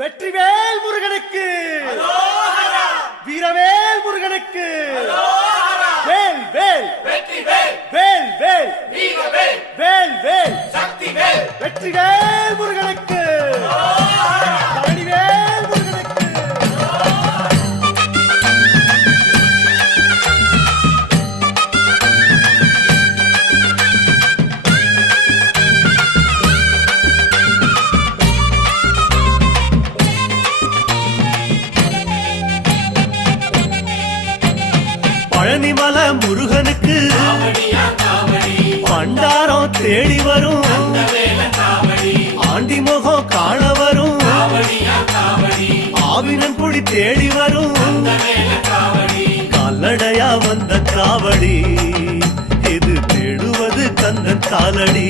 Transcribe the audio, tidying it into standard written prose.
வெற்றிவேல் முருகனுக்கு, வீரவேல் முருகனுக்கு, வேல் வேல் வேல் வேல் வேல் வேல் வெற்றிவேல் முருகனுக்கு, பழனிவேல் முருகனுக்கு. பழனிமல முருகனுக்கு பண்டாரம் தேடி வரும், ஆண்டி முகம் காண வரும், ஆவினன் குடி தேடி வரும், கால்நடையா வந்த காவடி இது தேடுவது கந்தன் காலடி.